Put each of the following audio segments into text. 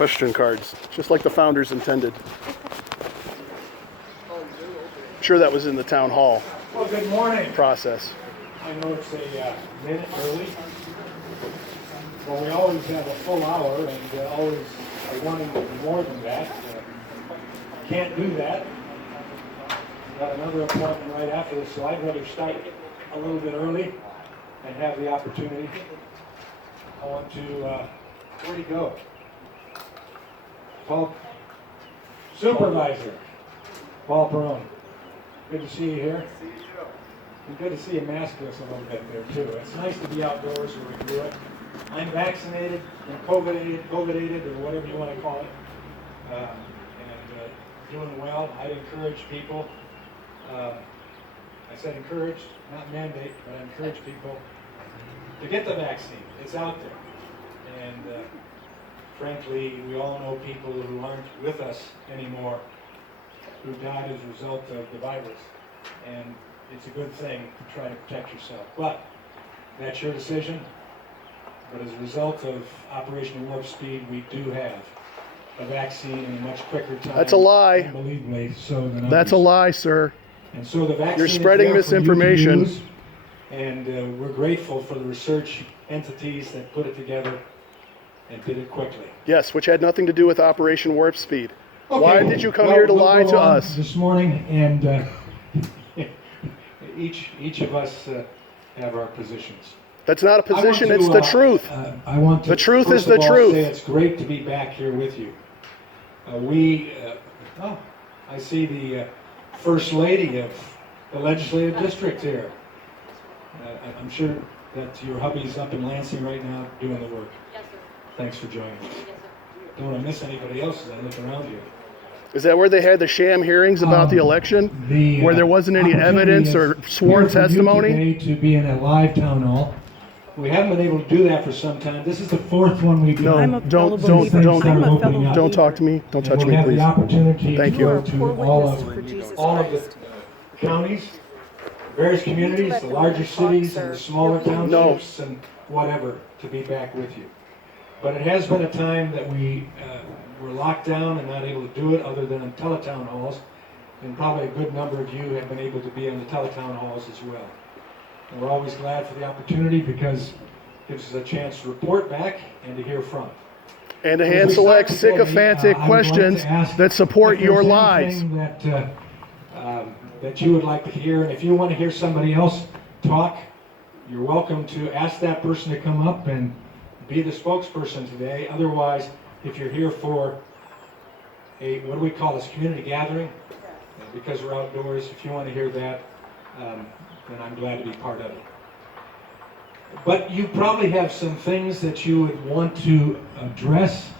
Question cards, just like the founders intended. I'm sure that was in the town hall Well, good morning. process. I know it's a minute early, but we always have a full hour and always are wanting more than that. Can't do that. Got another appointment right after this, so I'd rather start a little bit early and have the opportunity. I want to, where'd he go? Paul, Supervisor, Paul Perone. Good to see you here. And good to see you maskless a little bit there too. It's nice to be outdoors where we can do it. I'm vaccinated and COVIDated or whatever you want to call it, and doing well. I'd encourage people. I said encourage, not mandate, but I encourage people to get the vaccine. It's out there, and frankly, we all know people who aren't with us anymore who died as a result of the virus, and it's a good thing to try to protect yourself. But that's your decision. But as a result of Operation Warp Speed, we do have a vaccine in a much quicker time. That's a lie. Unbelievably so than others. That's a lie, sir. And so the vaccine You're spreading is there for you to misinformation. use, and we're grateful for the research entities that put it together and did it quickly. Yes, which had nothing to do with Operation Warp Speed. Okay. Why did you come Well, here to we'll lie go to on us? this morning? And each of us have our positions. That's not a position, I want it's to, the truth. I want to The truth first is the of all truth. say it's great to be back here with you. I see the First Lady of the Legislative District here. I'm sure that your hubby's up in Lansing right now doing the work. Yes, sir. Thanks for joining us. Yes, sir. Don't want to miss anybody else as I look around here. Is that where they had the sham hearings about the election? Where there wasn't any evidence or sworn testimony? Today to be in a live town hall. We haven't been able to do that for some time. This is the fourth one we've No, done. I'm a don't fellow believer. I'm a fellow believer. don't talk to me. Don't touch we'll me, have please. the opportunity Thank to you. go Poor to all witness of for Jesus all of Christ. the counties, various communities, the larger cities and the smaller townships and whatever, to be back with you. But it has been a time that we were locked down and not able to do it other than in teletown halls. And probably a good number of you have been able to be in the teletown halls as well. And we're always glad for the opportunity because it gives us a chance to report back and to hear from. And to As we hand start select today, sycophantic I would like to questions ask that support if there's your lies. anything that you would like to hear, and if you want to hear somebody else talk, you're welcome to ask that person to come up and be the spokesperson today. Otherwise, if you're here for a, what do we call this, community gathering? Because we're outdoors, if you want to hear that, then I'm glad to be part of it. But you probably have some things that you would want to address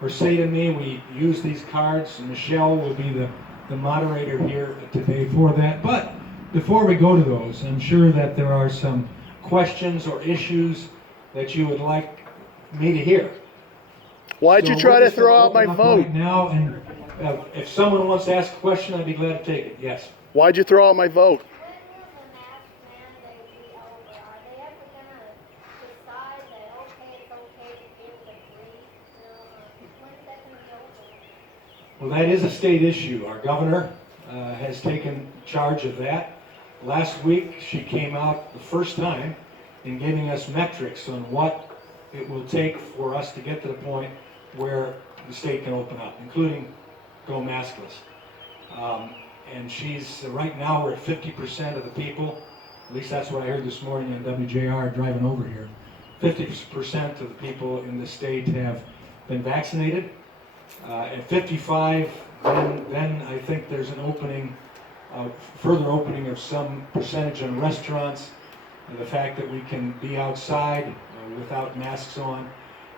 or say to me. We use these cards, and Michelle will be the moderator here today for that. But before we go to those, I'm sure that there are some questions or issues that you would like me to hear. Why'd you try we're to just gonna throw out my open up vote? right now, and if someone wants to ask a question, I'd be glad to take it. Yes. Why'd you throw out my vote? When will the mask mandate be over? Are they ever gonna decide that, okay, it's okay to be able to breathe? When's that gonna be over? Well, that is a state issue. Our governor has taken charge of that. Last week, she came out the first time in giving us metrics on what it will take for us to get to the point where the state can open up, including go maskless. And she's, right now we're at 50% of the people, at least that's what I heard this morning in WJR driving over here. 50% of the people in the state have been vaccinated. At 55, then I think there's an opening, further opening of some percentage in restaurants, and the fact that we can be outside without masks on,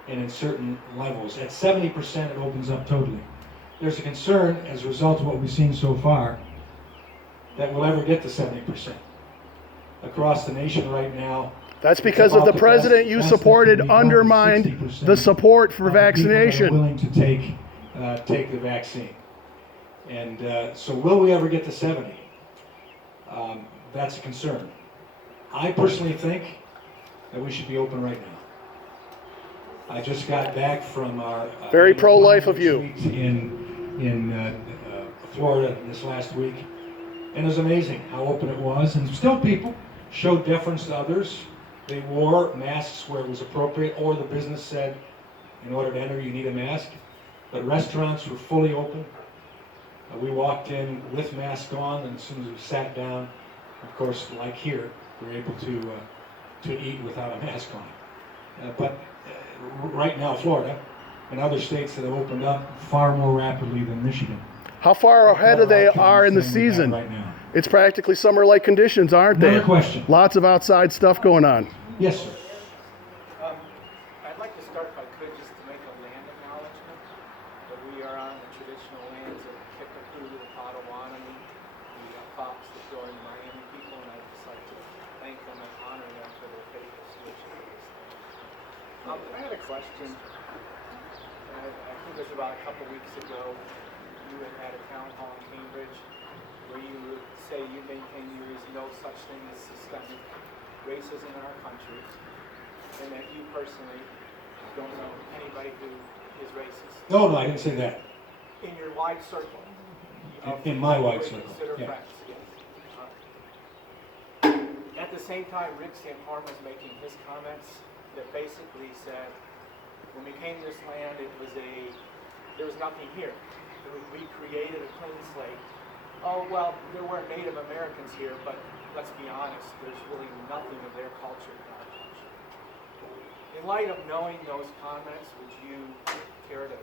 and in certain levels. At 70%, it opens up totally. There's a concern, as a result of what we've seen so far, that we'll ever get to 70%. Across the nation right now, That's because of the president you supported undermined the support for vaccination. Willing to take the vaccine, and so will we ever get to 70? That's a concern. I personally think that we should be open right now. I just got back from our Very annual pro-life of you. retreat in Florida this last week, and it was amazing how open it was, and still people showed deference to others. They wore masks where it was appropriate, or the business said, in order to enter, you need a mask. But restaurants were fully open. We walked in with masks on, and as soon as we sat down, of course, like here, we were able to eat without a mask on. But right now, Florida and other states that have opened up far more rapidly than Michigan. How far ahead of they are in the season? Right now. It's practically summer-like conditions, aren't they? Another question. Lots of outside stuff going on. Yes, sir. I'd like to start, if I could, just to make a land acknowledgement that we are on the traditional lands of Kickapoo, the Potawatomi, the Fox, the Shore, and Miami people, and I'd just like to thank them and honor them for their faithful stewardship of this land. I had a question. I think it was about a couple weeks ago. You had a town hall in Cambridge where you would say you maintain there is no such thing as systemic racism in our country, and that you personally don't know anybody who is racist. No, I didn't say that. In your wide circle. In my wide we circle, consider yeah. friends, yes. At the same time, Rick Santorum was making his comments that basically said, when we came to this land, there was nothing here. We created a clean slate. Oh, well, there weren't Native Americans here, but let's be honest, there's really nothing of their culture in our culture. In light of knowing those comments, would you care to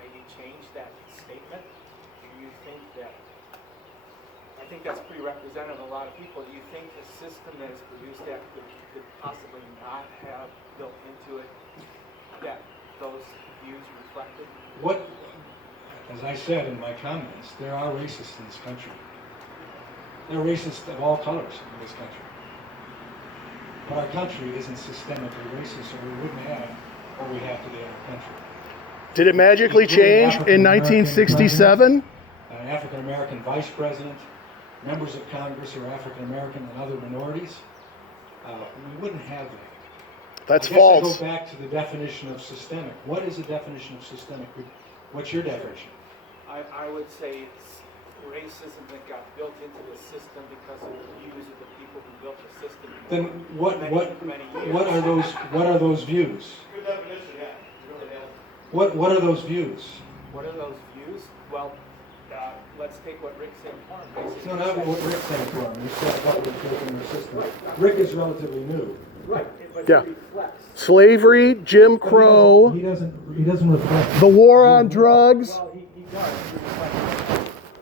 maybe change that statement? Do you think that, I think that's pretty representative of a lot of people, do you think the system that has produced that could possibly not have built into it that those views reflected? As I said in my comments, there are racists in this country. There are racists of all colors in this country. But our country isn't systemically racist, or we wouldn't have what we have today in our country. Did it magically change in 1967? An African-American vice president, members of Congress who are African-American and other minorities. We wouldn't have that. That's I guess I false. go back to the definition of systemic. What is the definition of systemic? What's your definition? I would say it's racism that got built into the system because of the views of the people who built the system. Then what are those views? Good definition, yeah. What are those views? What are those views? Well, let's take what Rick Santorum basically No, not said. what Rick said for him. He said what was built in the system. Rick is relatively new. Right, but Yeah. it reflects. Slavery, Jim Crow, He doesn't reflect. the war on drugs. Well, he does. He reflects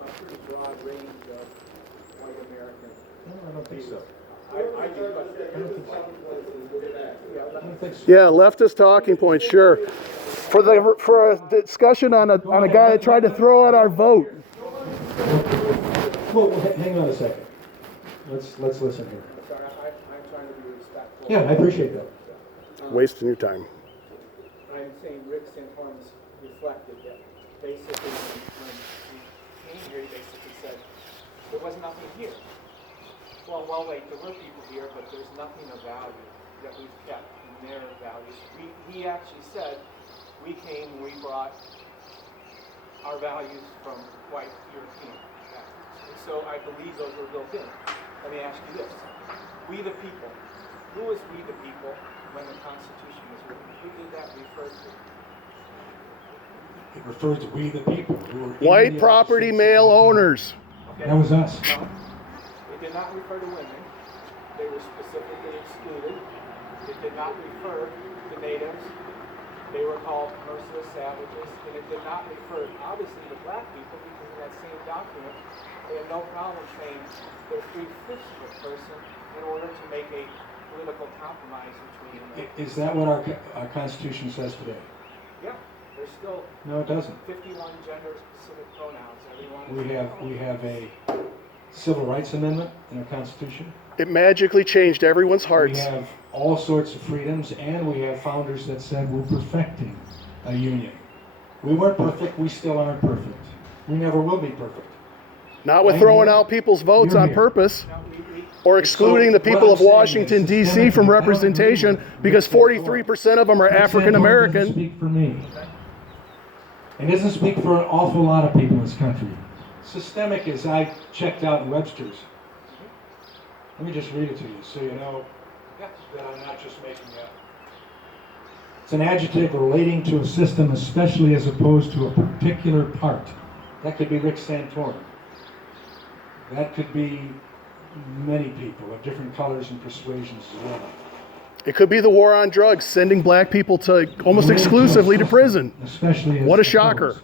a pretty broad range of white American. No, I don't think so. I do, but I don't think so. Yeah, leftist talking points, sure. For a discussion on a guy that tried to throw out our vote. Well, hang on a second. Let's listen here. sorry, I'm trying to be respectful. Yeah, I appreciate that. Wasting your time. I'm saying Rick Santorum's reflected that basically when he came here, he basically said, there was nothing here. Well, wait, there were people here, but there's nothing of value that we've kept in their values. He actually said, we came, we brought our values from white European values. And so I believe those were built in. Let me ask you this. We the people. Who was we the people when the Constitution was written? Who did that refer to? It refers to we the people who were in White the property United States male at the time. owners. Okay. That was us. No, it did not refer to women. They were specifically excluded. It did not refer to natives. They were called merciless savages. And it did not refer, obviously, to black people because in that same document, they had no problem saying they're 3/5 of a person in order to make a political compromise between them. Is that what our Constitution says today? Yeah, there's still No, it doesn't. 51 gender-specific pronouns. Everyone We have a Civil Rights Amendment in our Constitution. It magically changed everyone's We hearts. have all sorts of freedoms, and we have founders that said we're perfecting a union. We weren't perfect. We still aren't perfect. We never will be perfect. Not with throwing out people's votes You're on here. purpose. Now, Or excluding the people of Washington, D.C. from representation because 43% of them are African American. Speak for me. It doesn't speak for an awful lot of people in this country. Systemic, as I checked out in Webster's. Let me just read it to you so you know that I'm not just making it up. It's an adjective relating to a system, especially as opposed to a particular part. That could be Rick Santorum. That could be many people of different colors and persuasions as well. It could be the war on drugs, sending black people to almost exclusively to prison. Especially as what a shocker.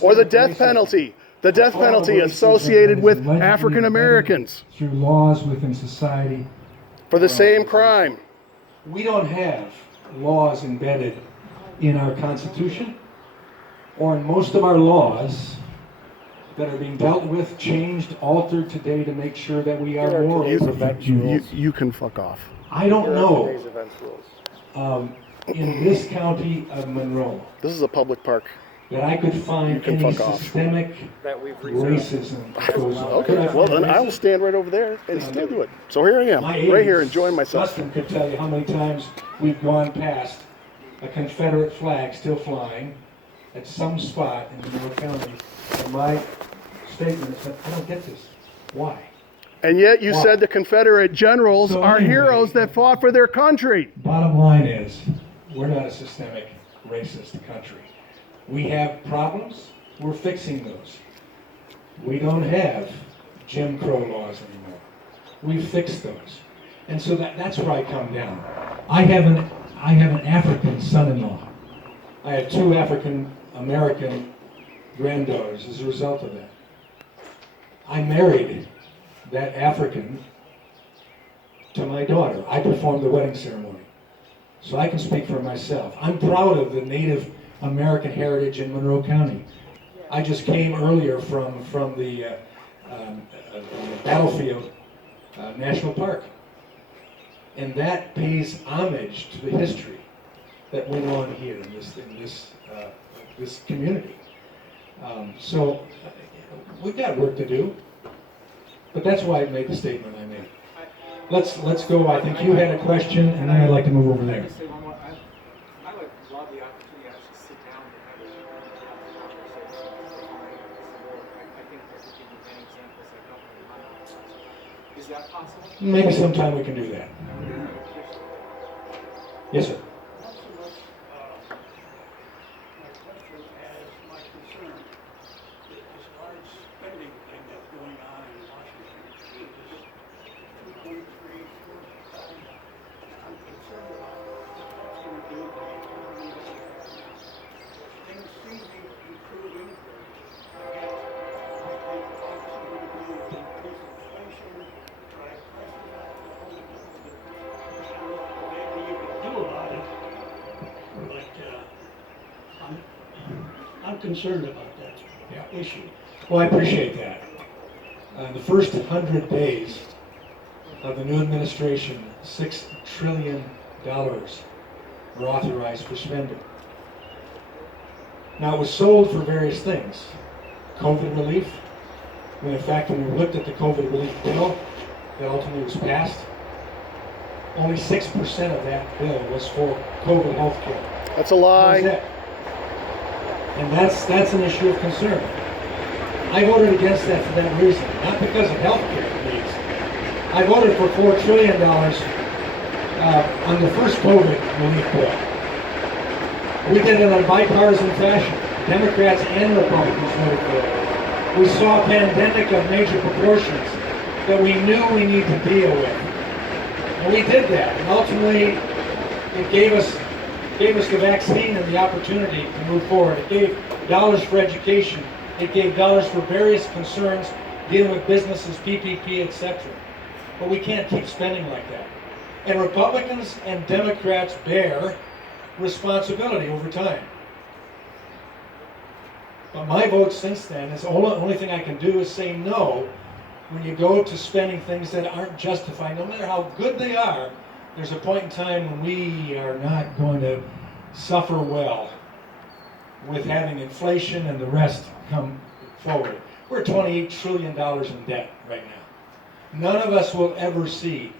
Or the death penalty. The death penalty associated with African Americans through laws within society for the same crime. We don't have laws embedded in our Constitution or in most of our laws that are being dealt with, changed, altered today to make sure that we are more. You can fuck off. I don't know in this county of Monroe This is a public park. that I could find can any fuck off. systemic That we've reserved. racism that goes on. Okay, well then I will stand right over there and still do it. So here I am, My right here, aides, enjoying myself. Dustin could tell you how many times we've gone past a Confederate flag still flying at some spot in Monroe County. And my statement is that I don't get this. Why? And yet you Why? said the Confederate generals So are anyway, heroes that fought for their country. Bottom line is, we're not a systemic racist country. We have problems, we're fixing those. We don't have Jim Crow laws anymore. We've fixed those. And so that's where I come down. I have an African son-in-law. I have 2 African American granddaughters as a result of that. I married that African to my daughter. I performed the wedding ceremony. So I can speak for myself. I'm proud of the Native American heritage in Monroe County. I just came earlier from the Battlefield National Park. And that pays homage to the history that went on here in this community. So we've got work to do, but that's why I made the statement I made. Let's go. I think you had a question, and then I'd like to move over there. I would love the opportunity to actually sit down and have a conversation. I think that we can give examples that help in my life. Is that possible? Maybe sometime we can do that. Yes, sir. Not so much my question as my concern. This large spending thing that's going on in Washington, this 2.3, 4 times, I'm concerned about what that's going to do to the economy. Things seem to be improving. Yet, I think all this is going to do is increase inflation, drive prices up, the whole maybe you can do about it, but I'm concerned about that issue. Well, I appreciate that. The first 100 days of the new administration, $6 trillion were authorized for spending. Now, it was sold for various things. COVID relief, when in fact, when we looked at the COVID relief bill that ultimately was passed, only 6% of that bill was for COVID health care. That's a lie. And that's an issue of concern. I voted against that for that reason, not because of health care needs. I voted for $4 trillion on the first COVID relief bill. We did it in a bipartisan fashion. Democrats and Republicans voted for it. We saw a pandemic of major proportions that we knew we need to deal with. And we did that. And ultimately, it gave us the vaccine and the opportunity to move forward. It gave dollars for education. It gave dollars for various concerns dealing with businesses, PPP, etc. But we can't keep spending like that. And Republicans and Democrats bear responsibility over time. But my vote since then is the only thing I can do is say no when you go to spending things that aren't justified. No matter how good they are, there's a point in time when we are not going to suffer well with having inflation and the rest come forward. We're $28 trillion in debt right now. none of us will ever see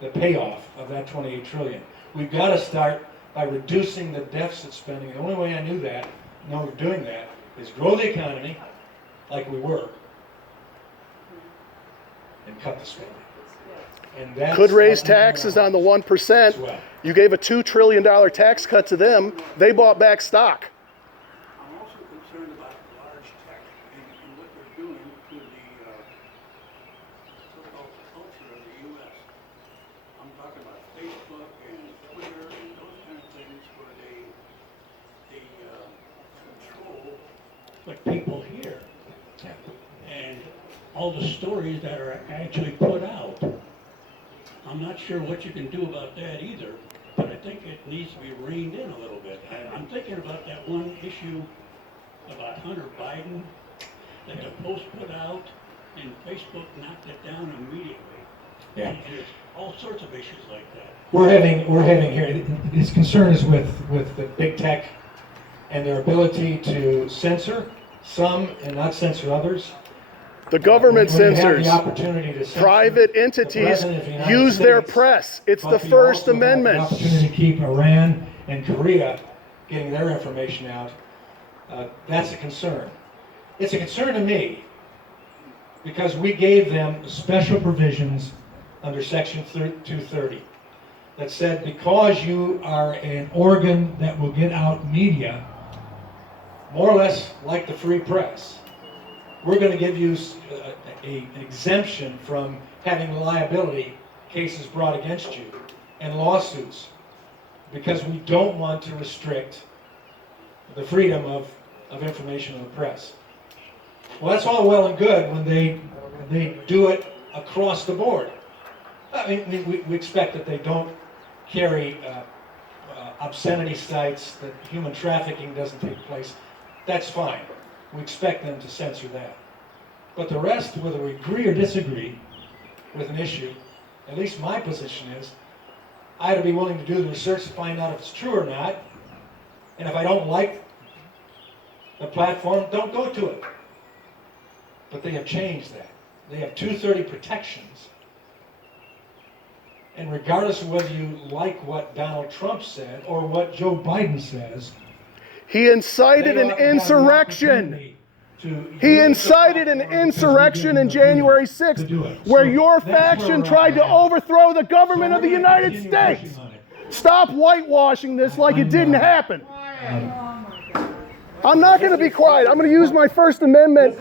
the payoff of that 28 trillion. We've got to start by reducing the deficit spending. The only way I know we're doing that, is grow the economy like we were, and cut the spending. And that's Could raise our number taxes one on the 1%. as well. You gave a $2 trillion tax cut to them. They bought back stock. I'm also concerned about large tech and what they're doing to the so-called culture of the U.S. I'm talking about Facebook and Twitter and those kind of things where they control what people hear and all the stories that are actually put out. I'm not sure what you can do about that either, but I think it needs to be reined in a little bit. I'm thinking about that one issue about Hunter Biden that the Post put out, and Facebook knocked it down immediately. Yeah. And there's all sorts of issues like that. We're having here, his concern is with the big tech and their ability to censor some and not censor others. The government When you have censors. the opportunity to censor Private the entities President of the United use their States, press. It's but the you First also have the Amendment. opportunity to keep Iran and Korea getting their information out. That's a concern. It's a concern to me because we gave them special provisions under Section 230 that said because you are an organ that will get out media, more or less like the free press, we're going to give you an exemption from having liability cases brought against you and lawsuits because we don't want to restrict the freedom of information of the press. Well, that's all well and good when they do it across the board. I mean, we expect that they don't carry obscenity sites, that human trafficking doesn't take place. That's fine. We expect them to censor that. But the rest, whether we agree or disagree with an issue, at least my position is, I ought to be willing to do the research to find out if it's true or not. And if I don't like the platform, don't go to it. But they have changed that. They have 230 protections. And regardless of whether you like what Donald Trump said or what Joe Biden says, He incited they an ought to have an insurrection. opportunity to He use the incited an platform because we insurrection give in them the freedom January to 6th, do it. where So your that's where faction we're tried to at. overthrow the So government we're of the gonna United continue States. pushing on it. Stop whitewashing this like it didn't happen. I'm not going to be quiet. I'm going to use my First Amendment